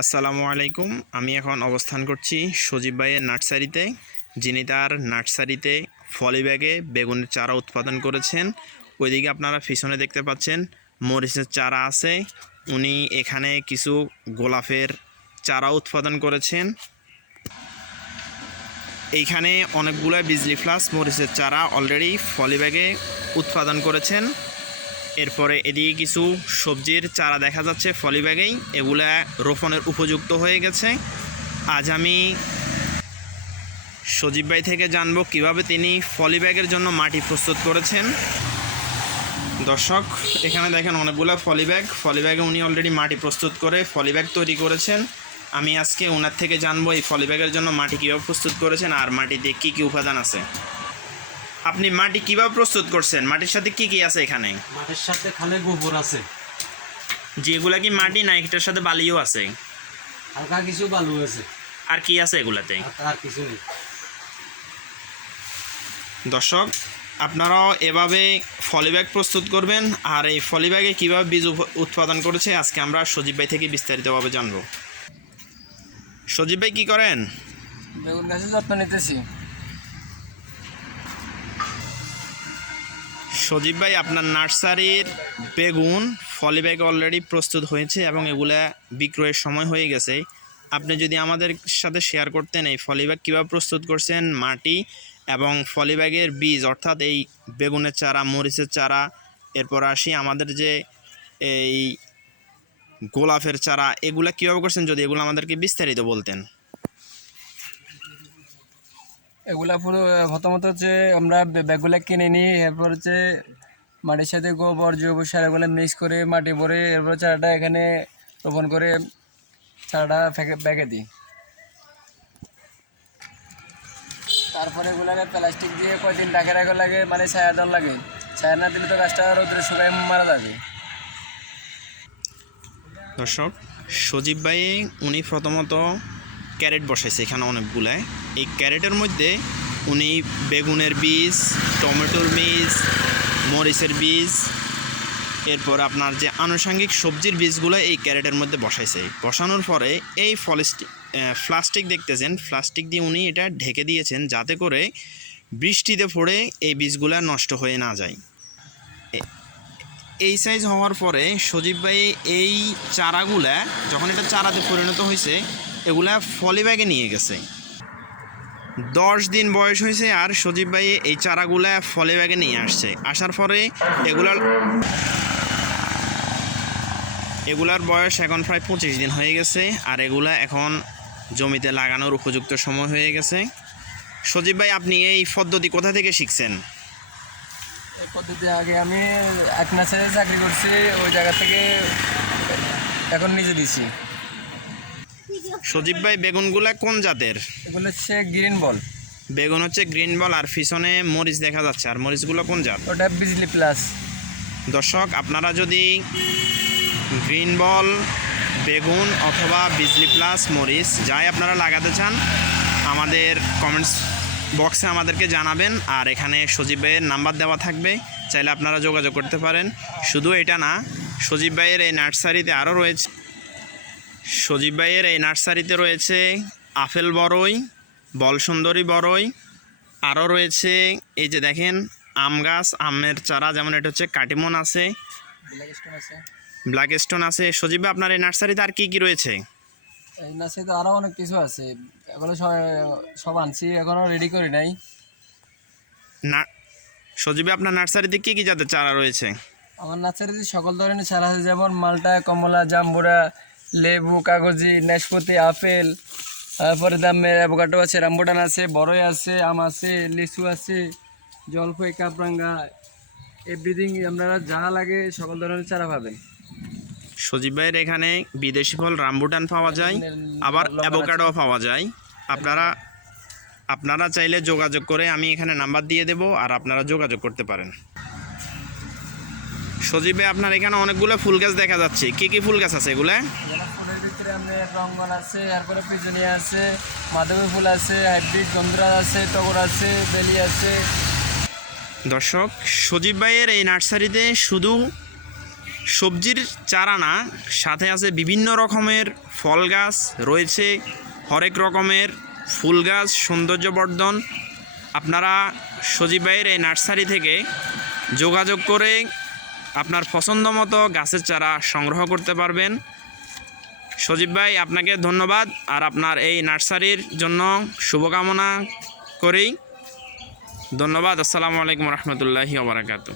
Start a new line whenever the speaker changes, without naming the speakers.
আসসালামু আলাইকুম। আমি এখন অবস্থান করছি সজীব ভাইয়ের নার্সারিতে। যিনি তার নার্সারিতে ফলি ব্যাগে বেগুনের চারা উৎপাদন করেছেন। ওইদিকে আপনারা পিছনে দেখতে পাচ্ছেন, মরিচের চারা আছে। উনি এখানে কিছু গোলাপের চারা উৎপাদন করেছেন। এইখানে অনেকগুলো বিজলি ফ্লাস মরিচের চারা অলরেডি ফলি ব্যাগে উৎপাদন করেছেন। এরপরে এদিকে কিছু সবজির চারা দেখা যাচ্ছে ফলি ব্যাগেই। এগুলা রোপণের উপযুক্ত হয়ে গেছে। আজ আমি সজীব ভাই থেকে জানব কীভাবে তিনি ফলি ব্যাগের জন্য মাটি প্রস্তুত করেছেন। দর্শক, এখানে দেখেন অনেকগুলো ফলি ব্যাগ। ফলি ব্যাগে উনি অলরেডি মাটি প্রস্তুত করে ফলি ব্যাগ তৈরি করেছেন। আমি আজকে ওনার থেকে জানব এই ফলি ব্যাগের জন্য মাটি কীভাবে প্রস্তুত করেছেন আর মাটিতে কী কী উপাদান আছে। আপনি মাটি কীভাবে প্রস্তুত করছেন? মাটির সাথে কি কি আছে এখানে?
মাটির সাথে খালে গোবর আছে।
যেগুলা কি মাটি না এটার সাথে বালিও আছে?
হালকা কিছু বালু আছে।
আর কি আছে এগুলাতে?
আর কিছু নেই।
দর্শক আপনারাও এভাবে ফলি ব্যাগ প্রস্তুত করবেন আর এই ফলি ব্যাগে কীভাবে বীজ উৎপাদন করেছে আজকে আমরা সজীব ভাই থেকে বিস্তারিতভাবে জানব। সজীব ভাই কী করেন?
বেগুন গাছের যত্ন নিতেছি।
সজীব ভাই, আপনার নার্সারির বেগুন, ফলি ব্যাগ অলরেডি প্রস্তুত হয়েছে এবং এগুলা বিক্রয়ের সময় হয়ে গেছে। আপনি যদি আমাদের সাথে শেয়ার করতেন এই ফলি ব্যাগ কীভাবে প্রস্তুত করছেন, মাটি এবং ফলি ব্যাগের বীজ, অর্থাৎ এই বেগুনের চারা, মরিচের চারা, এরপর আসি আমাদের যে এই গোলাপের চারা, এগুলা কীভাবে করছেন যদি এগুলো আমাদেরকে বিস্তারিত বলতেন?
এগুলা পুরো প্রথমত হচ্ছে আমরা ব্যাগগুলা কিনে নিই, এরপর হচ্ছে মাটির সাথে গোবর, জৈব সার এগুলো মিক্স করে মাটি ভরে এরপর চারাটা এখানে রোপণ করে চারাটা ব্যাগে দিই। তারপরে এগুলাকে প্লাস্টিক দিয়ে কয়দিন ডাকে রাখা লাগে মানে ছায়া দেওয়ার লাগে। ছায়া না দিলে তো গাছটা রোদ্রে শুকায় মারা যাবে।
দর্শক, সজীব ভাই, উনি প্রথমত ক্যারেট বসাইছে এখানে অনেকগুলায় এই ক্যারেটের মধ্যে উনি বেগুনের বীজ, টমেটোর বীজ, মরিচের বীজ, এরপর আপনার যে আনুষঙ্গিক সবজির বীজগুলো এই ক্যারেটের মধ্যে বসাইছে। বসানোর পরে এই ফলিস্টিক প্লাস্টিক দেখতেছেন। প্লাস্টিক দিয়ে উনি এটা ঢেকে দিয়েছেন যাতে করে বৃষ্টিতে পড়ে এই বীজগুলো নষ্ট হয়ে না যায়। এই সাইজ হওয়ার পরে সজীব ভাই এই চারাগুলা যখন এটা চারাতে পরিণত হয়েছে এগুলা ফলি ব্যাগে নিয়ে গেছে। দশ দিন বয়স হয়েছে আর সজীব ভাই এই চারাগুলা ফলি ব্যাগে নিয়ে আসছে। আসার পরে এগুলার এগুলার বয়স এখন প্রায় পঁচিশ দিন হয়ে গেছে আর এগুলা এখন জমিতে লাগানোর উপযুক্ত সময় হয়ে গেছে। সজীব ভাই, আপনি এই পদ্ধতি কোথা থেকে শিখছেন?
এই পদ্ধতি আগে আমি এক মাসে চাকরি করছি, ওই জায়গা থেকে এখন নিজে দিছি।
সজীব ভাই বেগুনগুলা কোন জাতের?
এগুলো হচ্ছে গ্রিন বল
বেগুন হচ্ছে গ্রিন বল আর পিছনে মরিচ দেখা যাচ্ছে। আর মরিচগুলো কোন জাত?
ওটা বিজলি প্লাস
দর্শক আপনারা যদি গ্রিন বল বেগুন অথবা বিজলি প্লাস মরিচ যাই আপনারা লাগাতে চান আমাদের কমেন্টস বক্সে আমাদেরকে জানাবেন। আর এখানে সজীব ভাইয়ের নাম্বার দেওয়া থাকবে চাইলে আপনারা যোগাযোগ করতে পারেন। শুধু এটা না সজীব ভাইয়ের এই নার্সারিতে আরও রয়েছে সজীব ভাইয়ের এই নার্সারিতে রয়েছে আপেল বড়ই বলসুন্দরী বড়ই আরও রয়েছে এই যে দেখেন আম গাছ আমের চারা যেমন এটা হচ্ছে কাটিমন আছে ব্ল্যাক স্টোন আছে। সজীব ভাই, আপনার এই নার্সারিতে আর কি কি রয়েছে?
এই নাচে তো আরও অনেক কিছু আছে। এগুলো সব সব আনছি এখনও রেডি করি নাই।
না সজীব ভাই, আপনার নার্সারিতে কি কি জাতের চারা রয়েছে?
আমার নার্সারিতে সকল ধরনের চারা আছে যেমন মালটা কমলা জাম্বুরা লেবু কাগজি নাশপাতি আপেল তারপরে দামের অ্যাভোকাডো আছে রামবুটান আছে বড়ই আছে আম আছে লিচু আছে জলপাই কাপরাঙ্গা এভরিথিং আপনারা যা লাগে সকল ধরনের চারা পাবেন।
সজীব ভাইয়ের এখানে বিদেশি ফল রামবুটান পাওয়া যায় আবার অ্যাভোকাডো পাওয়া যায়। আপনারা আপনারা চাইলে যোগাযোগ করে আমি এখানে নাম্বার দিয়ে দেব আর আপনারা যোগাযোগ করতে পারেন। সজীব ভাই আপনার এখানে অনেকগুলো ফুল গাছ দেখা যাচ্ছে। কি কি ফুল গাছ আছে এগুলা?
ফুলের ভিতরে আপনার রঙ্গন আছে তারপরে পিজনিয়া আছে, মাধবী ফুল আছে, হাইব্রিড গন্ধরাজ আছে, টগর আছে, বেলি আছে।
দর্শক, সজীব ভাইয়ের এই নার্সারিতে শুধু সবজির চারা না, সাথে আছে বিভিন্ন রকমের ফল গাছ, রয়েছে হরেক রকমের ফুল গাছ, সৌন্দর্যবর্ধন। আপনারা সজীব ভাইয়ের এই নার্সারি থেকে যোগাযোগ করে আপনার পছন্দ মতো গাছের চারা সংগ্রহ করতে পারবেন। সজীব ভাই, আপনাকে ধন্যবাদ আর আপনার এই নার্সারির জন্য শুভকামনা করেই। ধন্যবাদ। আসসালামু আলাইকুম রহমতুল্লাহি ওবরাকাতু